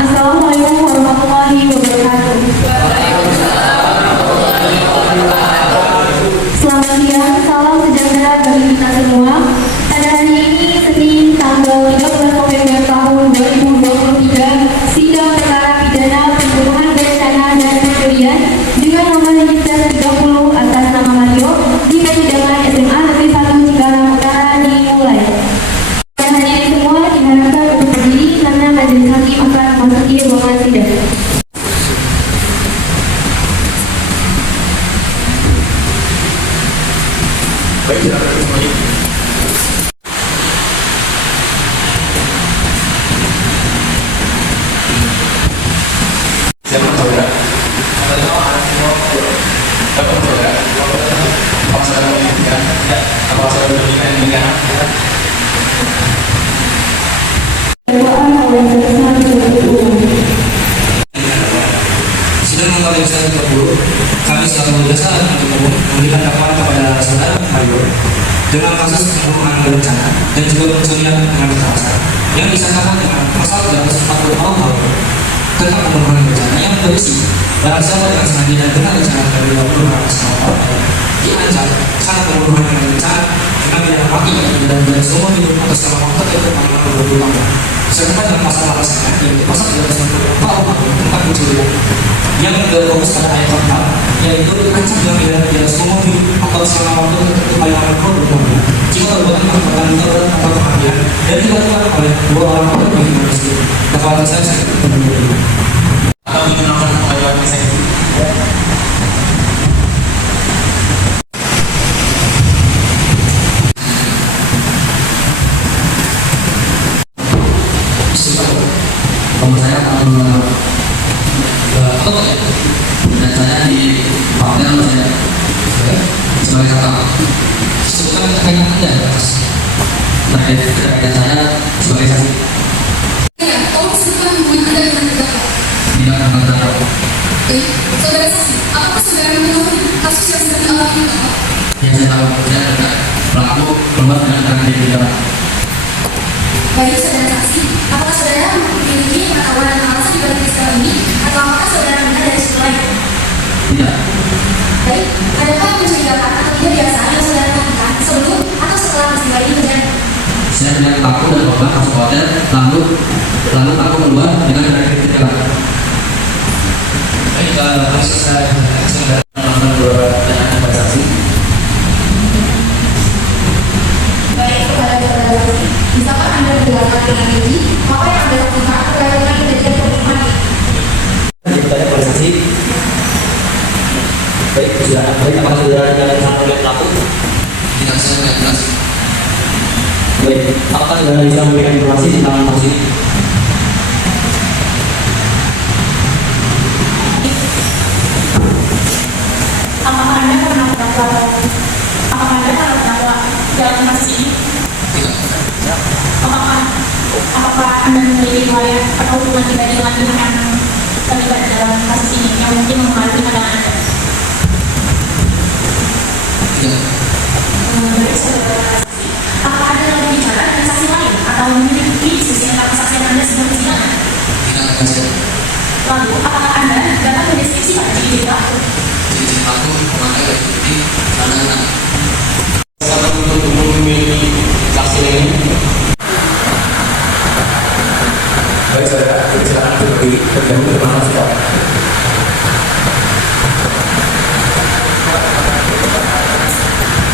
Assalamualaikum warahmatullahi wabarakatuh. Selamat siang, salam sejahtera bagi kita semua. Pada hari ini, Senin tanggal 13 November tahun 2023, sidang perkara pidana pembunuhan berencana dan pencurian dengan nomor register 30 atas nama Mario di persidangan SMA Negeri 1 Cikarang Utara dimulai. Pada hari ini semua diharapkan untuk berdiri karena majelis hakim akan memasuki ruangan sidang. Baik, silakan semuanya. Siapa saudara? Siapa saudara? Apa saudara menikah? Apa saudara menikah? Dakwaan oleh Jaksa penuntut umum. Sidang nomor 130, kami selaku jaksa penuntut umum memberikan dakwaan kepada saudara Mario dengan kasus pembunuhan berencana dan juga pencurian dengan kekerasan yang disangkakan dengan pasal 340 KUHP tentang pembunuhan berencana yang berisi barang siapa dengan sengaja dan dengan rencana terhadap pembunuhan berencana diancam sangat pembunuhan dengan rencana dengan pidana mati dan pidana seumur hidup atau selama waktu tertentu paling lama 20 tahun. Serta dalam pasal alasannya yaitu pasal 340 KUHP tentang pencurian yang berfokus pada ayat 4 yaitu ancam dengan pidana seumur hidup atau selama waktu tertentu paling lama 20 tahun jika perbuatan perbuatan terberat atau kematian dan dilakukan oleh dua orang atau bagi manusia. Dakwaan saya Atau menggunakan pengadilan saya. Nama saya dan saya di Papel saya sebagai kakak sebutkan kekayaan Anda atas terkait saya sebagai saksi. Ya, tolong sebutkan hubungan Anda dengan terdakwa. Tidak akan terdakwa. Oke, saudara saksi, apakah saudara mengetahui kasus yang sedang dialami terdakwa? Yang saya tahu saya adalah pelaku keluar dengan tangan di dalam. Baik, saudara saksi, apakah saudara memiliki pengetahuan dan alasan di balik peristiwa ini, atau apakah saudara mendengar dari sumber lain? Tidak. Baik, adakah yang mencurigakan atau tidak biasa yang saudara lakukan sebelum atau setelah peristiwa ini terjadi? Saya melihat pelaku dan korban masuk hotel, lalu pelaku keluar dengan tangan di dalam. Baik, harus selesai saudara. Melakukan beberapa pertanyaan kepada saksi. Baik, kepada saudara saksi, bisakah Anda menjelaskan dengan rinci apa yang Anda lakukan terkait dengan kejadian pembunuhan ini? Bertanya kepada saksi. Baik, silakan. Baik, apakah saudara dengan satu oleh pelaku? Tidak saya tidak jelas. Baik, apakah saudara bisa memberikan informasi tentang kasus ini? Apakah Anda pernah melakukan dalam kasus ini? Tidak. Apakah Anda memiliki riwayat atau hubungan pribadi dengan pihak yang terlibat dalam kasus ini yang mungkin mempengaruhi pandangan Anda? Tidak. Baik, saudara saksi. Apakah Anda telah berbicara dengan saksi lain atau memiliki diskusi tentang kesaksian Anda sebelum persidangan? Tidak akan saya. Lalu, apakah Anda dapat mendeskripsikan ciri-ciri pelaku? Jadi aku memakai baju putih, celana hitam. Satu untuk umum memiliki saksi lainnya. Baik saudara, silakan berdiri terlebih dahulu depan saksi.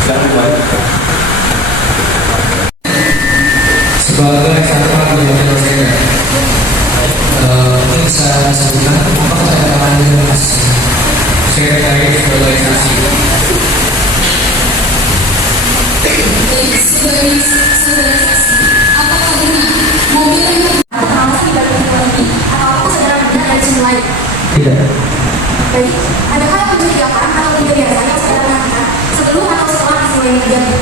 Silakan kembali. Sebagai satu penjelasan saya, mungkin bisa sebutkan apa keterkaitan dengan kasus ini. Saya terkait sebagai saksi. Sebagai saksi, apakah benar mobil yang pengawasan di bagian ekonomi atau apakah saudara benar dari sumber lain? Tidak. Baik, adakah yang mencurigakan atau tidak biasa yang saudara lakukan sebelum atau setelah peristiwa yang terjadi?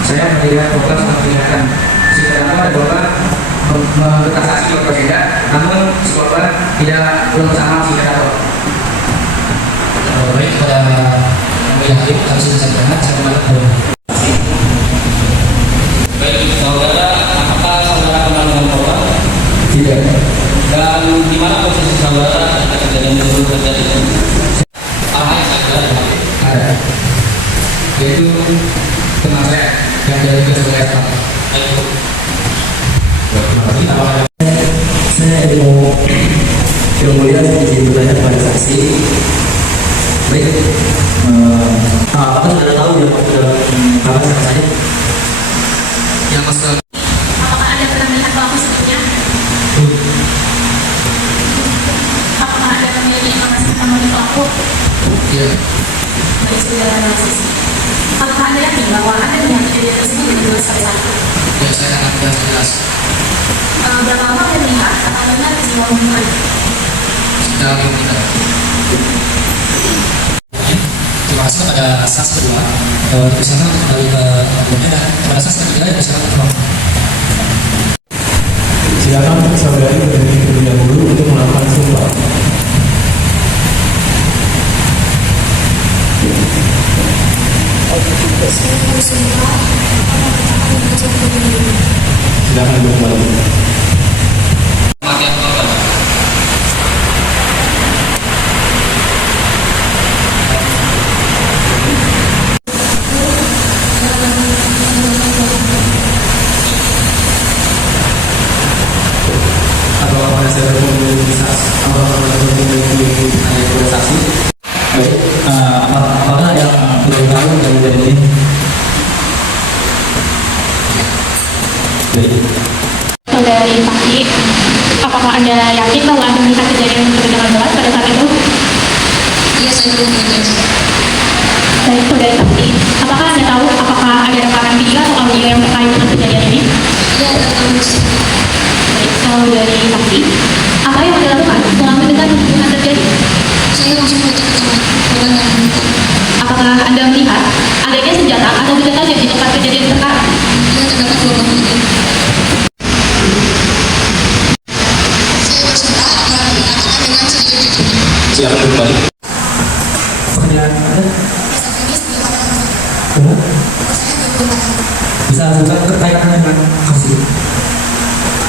Saya melihat bukan memperlihatkan si terdakwa adalah membuka saksi berbeda, namun si korban belum sama si terdakwa. Baik, kepada yang hakim harus disampaikan saya kembali. Baik, saudara, apakah saudara kenal dengan korban? Tidak. Dan di mana posisi saudara ketika kejadian tersebut terjadi? Apa yang saya kira ada, yaitu teman saya yang dari keseluruhan Pak. Baik, Saya yang mulia izin bertanya kepada saksi. Baik, apakah saudara tahu yang waktu dalam kamar sama saya? yang masalah Apakah Anda pernah melihat pelaku sebelumnya? Apakah Anda memiliki informasi tentang motif pelaku? ya, Baik, saudara analisis. Apakah Anda yakin bahwa Anda melihat kejadian tersebut dengan jelas sampai saat itu? ya saya akan jelas. Berapa lama Anda melihat atau mendengar peristiwa pembunuhan? Sudah kita. Terima kasih kepada saksi kedua. Dipersilakan untuk kembali ke kemudian dan kepada saksi ketiga dipersilakan untuk pulang. Silakan saudari berdiri terlebih dahulu untuk melakukan sumpah. Silakan duduk kembali. Kematian korban. Apakah pada saat memiliki saksi? Apakah memiliki saksi? Baik, apakah ada yang belum tahu dari kejadian ini? Baik. Saudari saksi, apakah Anda yakin bahwa Anda melihat kejadian tersebut dengan jelas pada saat itu? Iya, saya belum melihat. Baik, saudari saksi, apakah Anda tahu apakah ada rekaman video atau audio yang terkait dengan kejadian ini? Iya, ada rekaman musik. Baik, saudari saksi, apa yang Anda lakukan setelah mendengar pembunuhan terjadi? Saya langsung menuju ke kamar korban dan menemukan. Apakah Anda melihat adanya senjata atau benda tajam di tempat kejadian perkara? Iya, terdapat dua bom itu. Saya bersumpah akan mengatakan dengan sejujurnya. Silakan kembali. Pertanyaan Anda? Kisah ini sebelum ada kasus. Benar? Saya belum melihat. Bisa bukan terkaitannya dengan kasus ini?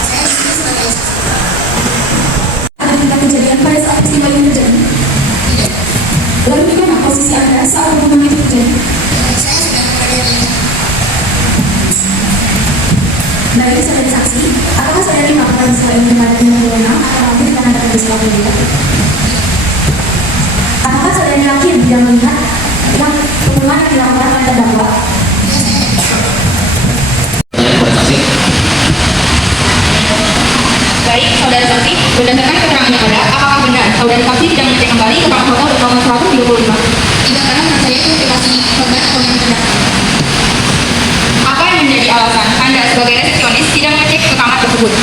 Saya di sini sebagai saksi. Ada tindak kejadian pada saat peristiwa ini terjadi? Tidak. Lalu di mana posisi Anda saat pembunuhan itu terjadi? Saya sedang berada di Baik, saudari saksi, apakah saudari melakukan peristiwa ini pada pihak berwenang atau mungkin karena ada peristiwa berbeda? tidak melihat yang pembunuhan yang dilakukan oleh terdakwa? Kepada saksi. Baik, saudara saksi, berdasarkan keterangan yang ada, apakah benar saudara saksi tidak mengecek kembali ke kamar hotel nomor 135? Tidak, karena menurut saya itu privasi korban atau yang terdakwa. Apa yang menjadi alasan Anda sebagai resepsionis tidak mengecek ke kamar tersebut?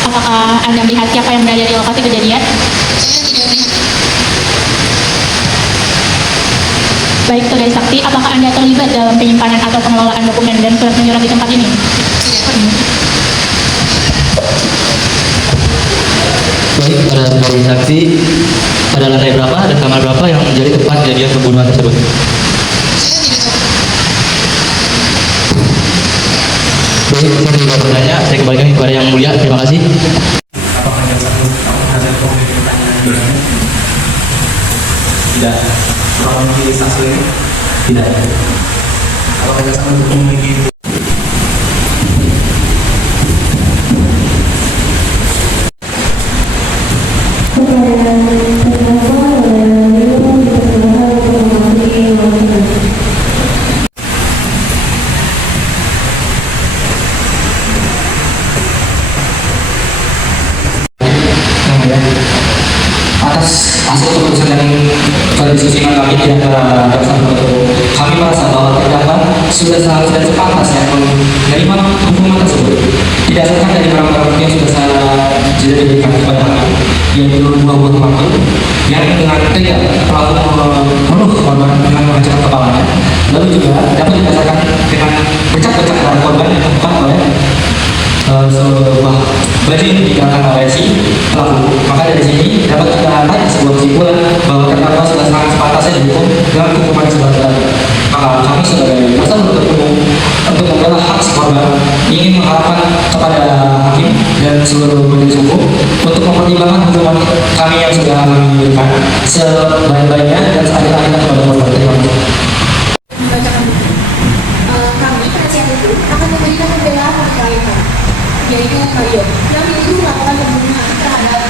Apakah Anda melihat siapa yang berada di lokasi kejadian? Saya tidak melihat. Baik, saudara saksi, apakah Anda terlibat dalam penyimpanan atau pengelolaan dokumen dan surat menyurat di tempat ini? Baik, pada saudari saksi, pada lantai berapa dan kamar berapa yang menjadi tempat kejadian pembunuhan tersebut? Saya tidak tahu. Baik, saya tidak bertanya, saya kembalikan kepada yang mulia. Terima kasih. Apakah yang satu ada konkret pertanyaan? Tidak. Kalau memilih saksi ini? Tidak. Apakah yang satu memiliki Atas hasil keputusan dan kediskusian kami di antara jaksa penuntut umum, kami merasa bahwa terdakwa sudah seharusnya dan sepantasnya menerima hukuman tersebut didasarkan dari barang-barang bukti yang sudah saya berikan kepada kami, yaitu dua buah paku yang dengan tega pelaku membunuh korban dengan menghancurkan kepalanya, lalu juga dapat didasarkan dengan bercak-bercak darah korban yang ditemukan oleh sebuah baju yang digunakan oleh si pelaku. Maka dari sini dapat kita tarik sebuah kesimpulan bahwa terdakwa sudah sangat sepantasnya dihukum dengan hukuman seberat-beratnya. Maka kami sebagai jaksa penuntut umum untuk membela hak si korban ingin mengharapkan kepada hakim dan seluruh majelis hukum untuk mempertimbangkan hukuman kami yang sudah kami berikan sebaik-baiknya dan seadil-adilnya kepada korban. Terima kasih. Membacakan kami penasihat hukum akan memberikan pembelaan pada klien kami, yaitu Mario, yang dituduh melakukan pembunuhan terhadap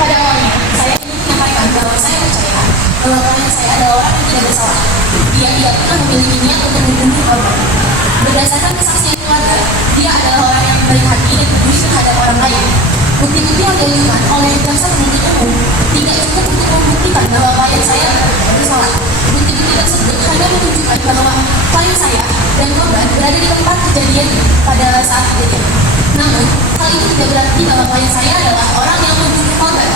pada awalnya saya ingin menyampaikan bahwa saya percaya bahwa klien saya adalah orang yang tidak bersalah. Dia tidak pernah memiliki niat untuk membunuh korban. Berdasarkan kesaksian keluarga, dia adalah orang yang baik hati dan peduli terhadap orang lain. Bukti-bukti yang diajukan oleh jaksa penuntut umum tidak cukup untuk membuktikan bahwa klien saya bersalah. Bukti-bukti tersebut hanya menunjukkan bahwa klien saya dan korban berada di tempat kejadian pada saat kejadian. Namun, hal itu tidak berarti bahwa klien saya adalah orang yang membunuh korban.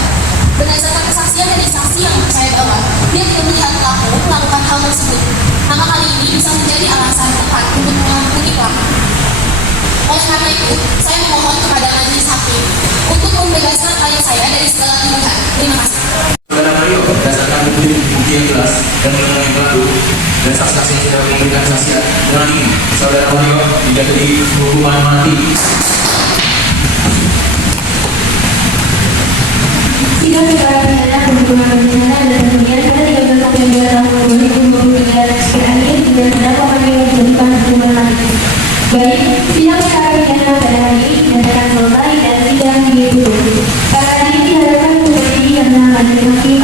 Berdasarkan kesaksian dari saksi yang saya bawa, dia tidak melihat pelaku melakukan hal tersebut. Maka kali ini bisa menjadi alasan tepat untuk mengampuni pelaku. Oleh karena itu, saya memohon kepada majelis hakim untuk membebaskan klien saya dari segala tuduhan. Terima kasih. Saudara Mario, berdasarkan bukti yang jelas dan mengenai pelaku dan saksi-saksi yang sudah memberikan kesaksian, dengan ini saudara Mario dijatuhi hukuman mati. Sidang perkara pidana pembunuhan berencana dan kemudian pada 13 November tahun 2023 sekiranya dengan terdakwa Mario dijatuhkan hukuman mati. Baik, sidang perkara pidana pada hari ini dinyatakan selesai dan sidang ditutup. Perkara ini diharapkan berdiri karena majelis hakim